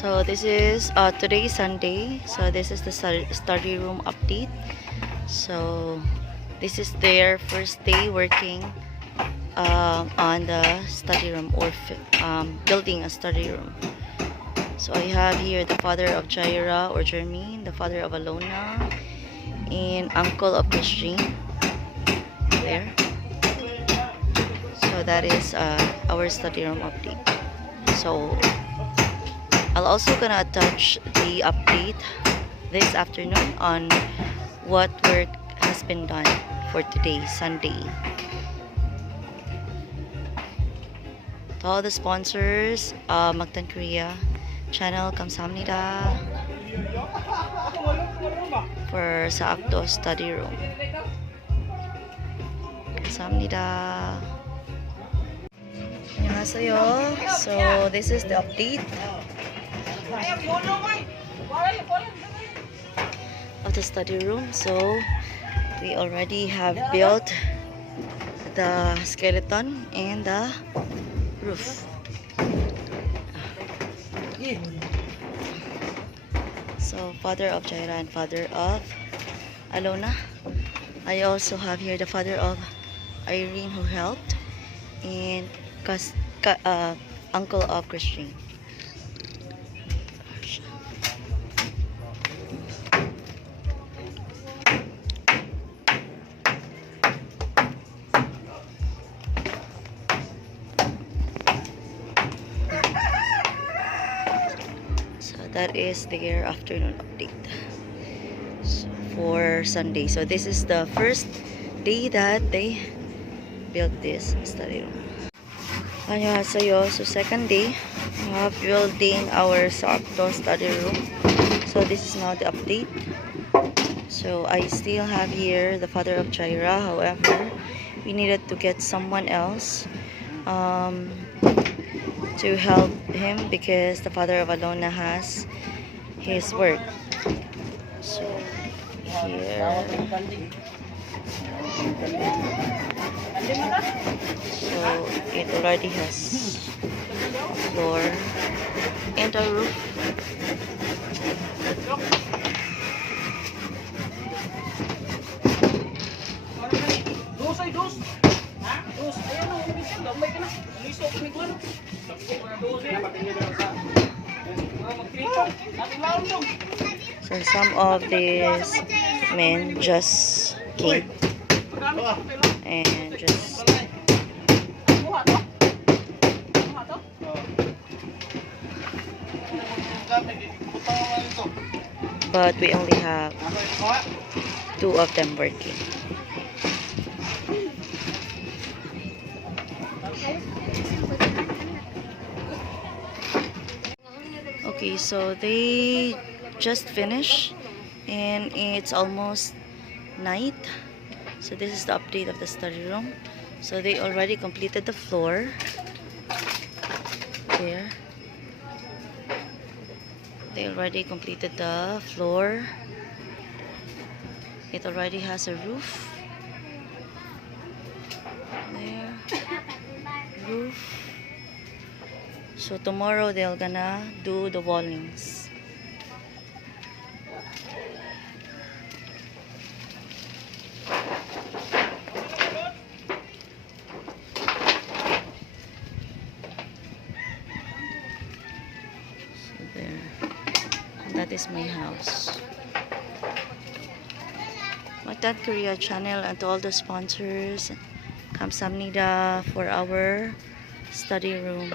So this is today is Sunday. So this is the study room update. So this is their first day working on the study room or building a study room. So I have here the father of Jaira or Jermaine, the father of Alona, and uncle of Christine. There. So that is our study room update. So I'll also gonna attach the update this afternoon on what work has been done for today, Sunday. To all the sponsors, Magtan Korea channel, kamsahamnida for sa Akto study room. Kamsahamnida. 안녕하세요. So this is the update of the study room. So we already have built the skeleton and the roof. So father of Jaira and father of Alona. I also have here the father of Irene who helped, and uncle of Christine. That is their afternoon update for Sunday. So this is the first day that they built this study room. 안녕하세요. So second day, we have building our Sakto study room. So this is now the update. So I still have here the father of Jaira. However, we needed to get someone else to help him because the father of Alona has his work. So here, so it already has a floor and a roof. So some of these men just came and just but we only have 2 of them working. Okay, so they just finished and it's almost night. So this is the update of the study room. So they already completed the floor there. They already completed the floor. It already has a roof there. Roof. So tomorrow they're gonna do the wallings. So there. That is my house. Magtan Korea channel and to all the sponsors, kamsahamnida for our study room.